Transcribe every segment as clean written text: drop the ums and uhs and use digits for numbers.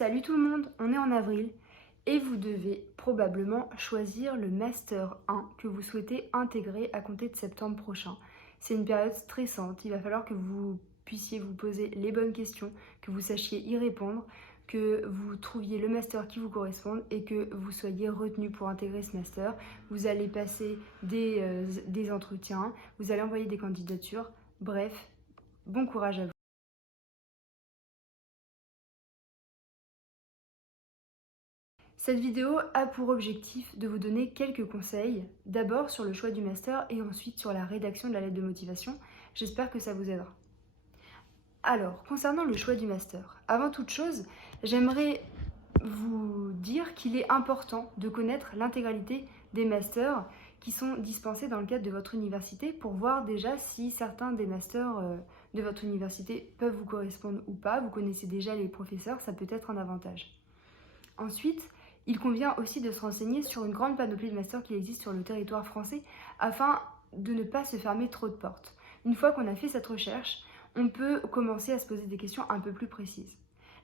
Salut tout le monde, on est en avril et vous devez probablement choisir le Master 1 que vous souhaitez intégrer à compter de septembre prochain. C'est une période stressante, il va falloir que vous puissiez vous poser les bonnes questions, que vous sachiez y répondre, que vous trouviez le master qui vous corresponde et que vous soyez retenu pour intégrer ce master. Vous allez passer des entretiens, vous allez envoyer des candidatures, bref, bon courage à vous. Cette vidéo a pour objectif de vous donner quelques conseils, d'abord sur le choix du master et ensuite sur la rédaction de la lettre de motivation. J'espère que ça vous aidera. Alors, concernant le choix du master, avant toute chose, j'aimerais vous dire qu'il est important de connaître l'intégralité des masters qui sont dispensés dans le cadre de votre université pour voir déjà si certains des masters de votre université peuvent vous correspondre ou pas. Vous connaissez déjà les professeurs, ça peut être un avantage. Ensuite, il convient aussi de se renseigner sur une grande panoplie de masters qui existe sur le territoire français afin de ne pas se fermer trop de portes. Une fois qu'on a fait cette recherche, on peut commencer à se poser des questions un peu plus précises.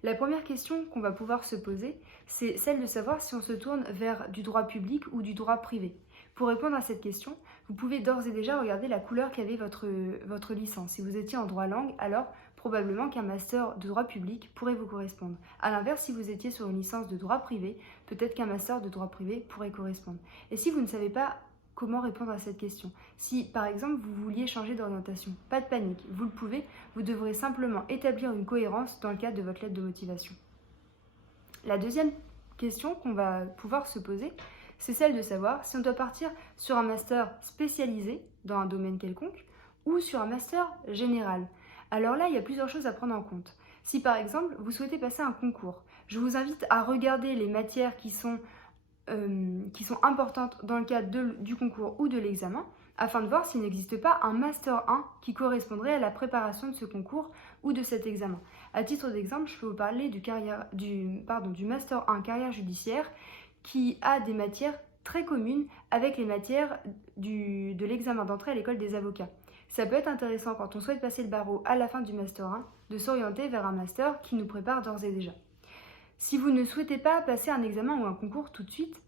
La première question qu'on va pouvoir se poser, c'est celle de savoir si on se tourne vers du droit public ou du droit privé. Pour répondre à cette question, vous pouvez d'ores et déjà regarder la couleur qu'avait votre licence. Si vous étiez en droit langue, alors probablement qu'un master de droit public pourrait vous correspondre. A l'inverse, si vous étiez sur une licence de droit privé, peut-être qu'un master de droit privé pourrait correspondre. Et si vous ne savez pas comment répondre à cette question, si par exemple vous vouliez changer d'orientation, pas de panique, vous le pouvez, vous devrez simplement établir une cohérence dans le cadre de votre lettre de motivation. La deuxième question qu'on va pouvoir se poser, c'est celle de savoir si on doit partir sur un master spécialisé dans un domaine quelconque ou sur un master général. Alors là, il y a plusieurs choses à prendre en compte. Si par exemple, vous souhaitez passer un concours, je vous invite à regarder les matières qui sont importantes dans le cadre du concours ou de l'examen, afin de voir s'il n'existe pas un Master 1 qui correspondrait à la préparation de ce concours ou de cet examen. À titre d'exemple, je peux vous parler du Master 1 carrière judiciaire qui a des matières très communes avec les matières de l'examen d'entrée à l'école des avocats. Ça peut être intéressant quand on souhaite passer le barreau à la fin du Master 1 de s'orienter vers un Master qui nous prépare d'ores et déjà. Si vous ne souhaitez pas passer un examen ou un concours tout de suite,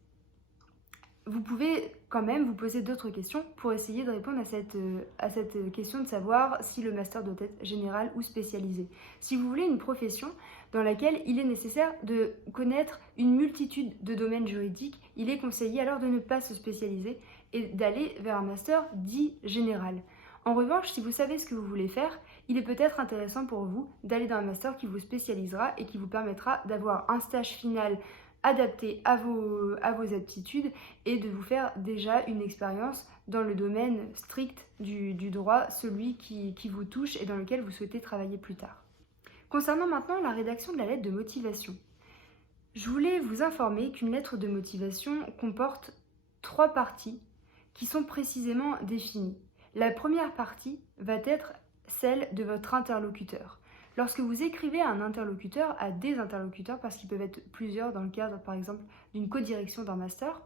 vous pouvez quand même vous poser d'autres questions pour essayer de répondre à cette question de savoir si le master doit être général ou spécialisé. Si vous voulez une profession dans laquelle il est nécessaire de connaître une multitude de domaines juridiques, il est conseillé alors de ne pas se spécialiser et d'aller vers un master dit général. En revanche, si vous savez ce que vous voulez faire, il est peut-être intéressant pour vous d'aller dans un master qui vous spécialisera et qui vous permettra d'avoir un stage final adapté à vos aptitudes et de vous faire déjà une expérience dans le domaine strict du droit, celui qui vous touche et dans lequel vous souhaitez travailler plus tard. Concernant maintenant la rédaction de la lettre de motivation, je voulais vous informer qu'une lettre de motivation comporte 3 parties qui sont précisément définies. La première partie va être celle de votre interlocuteur. Lorsque vous écrivez à un interlocuteur, à des interlocuteurs, parce qu'ils peuvent être plusieurs dans le cadre par exemple d'une codirection d'un master,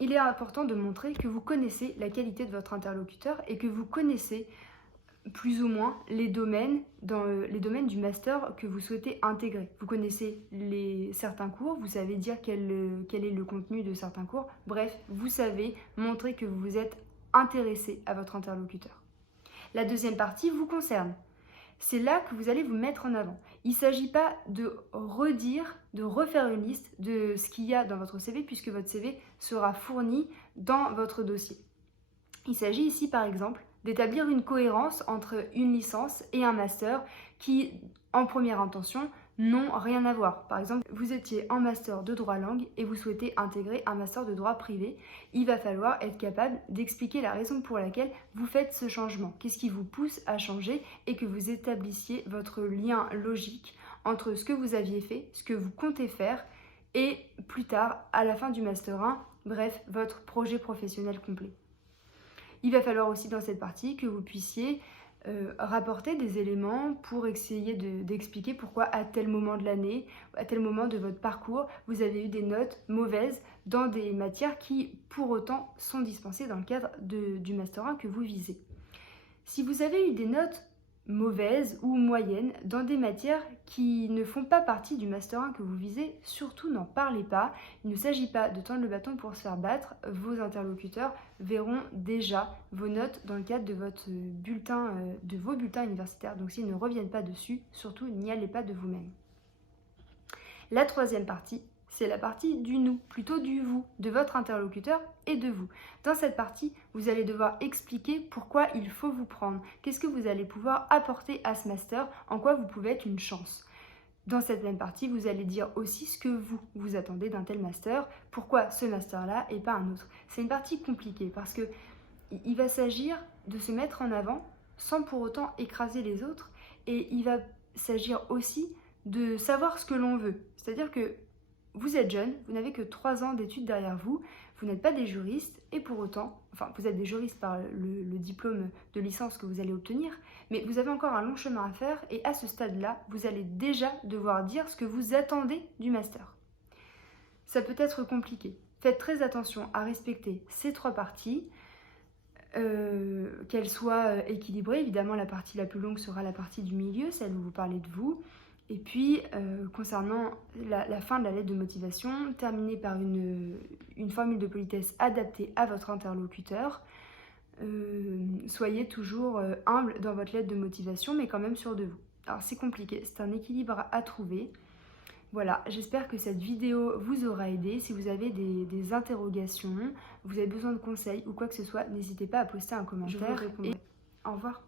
il est important de montrer que vous connaissez la qualité de votre interlocuteur et que vous connaissez plus ou moins les domaines du master que vous souhaitez intégrer. Vous connaissez certains cours, vous savez dire quel est le contenu de certains cours, bref, vous savez montrer que vous vous êtes intéressé à votre interlocuteur. La deuxième partie vous concerne. C'est là que vous allez vous mettre en avant. Il ne s'agit pas de refaire une liste de ce qu'il y a dans votre CV puisque votre CV sera fourni dans votre dossier. Il s'agit ici par exemple d'établir une cohérence entre une licence et un master qui, en première intention, n'ont rien à voir. Par exemple, vous étiez en master de droit langue et vous souhaitez intégrer un master de droit privé. Il va falloir être capable d'expliquer la raison pour laquelle vous faites ce changement. Qu'est-ce qui vous pousse à changer et que vous établissiez votre lien logique entre ce que vous aviez fait, ce que vous comptez faire et plus tard, à la fin du master 1, bref, votre projet professionnel complet. Il va falloir aussi dans cette partie que vous puissiez rapporter des éléments pour essayer d'expliquer pourquoi à tel moment de l'année, à tel moment de votre parcours, vous avez eu des notes mauvaises dans des matières qui pour autant sont dispensées dans le cadre du Master 1 que vous visez. Si vous avez eu des notes mauvaises ou moyennes dans des matières qui ne font pas partie du Master 1 que vous visez. Surtout, n'en parlez pas. Il ne s'agit pas de tendre le bâton pour se faire battre. Vos interlocuteurs verront déjà vos notes dans le cadre de votre bulletin, de vos bulletins universitaires. Donc s'ils ne reviennent pas dessus, surtout n'y allez pas de vous-même. La troisième partie, c'est la partie du nous, plutôt du vous, de votre interlocuteur et de vous. Dans cette partie, vous allez devoir expliquer pourquoi il faut vous prendre, qu'est-ce que vous allez pouvoir apporter à ce master, en quoi vous pouvez être une chance. Dans cette même partie, vous allez dire aussi ce que vous attendez d'un tel master, pourquoi ce master-là et pas un autre. C'est une partie compliquée parce que il va s'agir de se mettre en avant sans pour autant écraser les autres, et il va s'agir aussi de savoir ce que l'on veut. C'est-à-dire que vous êtes jeune, vous n'avez que 3 ans d'études derrière vous, vous n'êtes pas des juristes, et pour autant, enfin vous êtes des juristes par le diplôme de licence que vous allez obtenir, mais vous avez encore un long chemin à faire, et à ce stade-là, vous allez déjà devoir dire ce que vous attendez du master. Ça peut être compliqué. Faites très attention à respecter ces 3 parties, qu'elles soient équilibrées. Évidemment, la partie la plus longue sera la partie du milieu, celle où vous parlez de vous. Et puis, concernant la fin de la lettre de motivation, terminez par une formule de politesse adaptée à votre interlocuteur. Soyez toujours humble dans votre lettre de motivation, mais quand même sûr de vous. Alors, c'est compliqué, c'est un équilibre à trouver. Voilà, j'espère que cette vidéo vous aura aidé. Si vous avez des interrogations, vous avez besoin de conseils ou quoi que ce soit, n'hésitez pas à poster un commentaire. Et au revoir.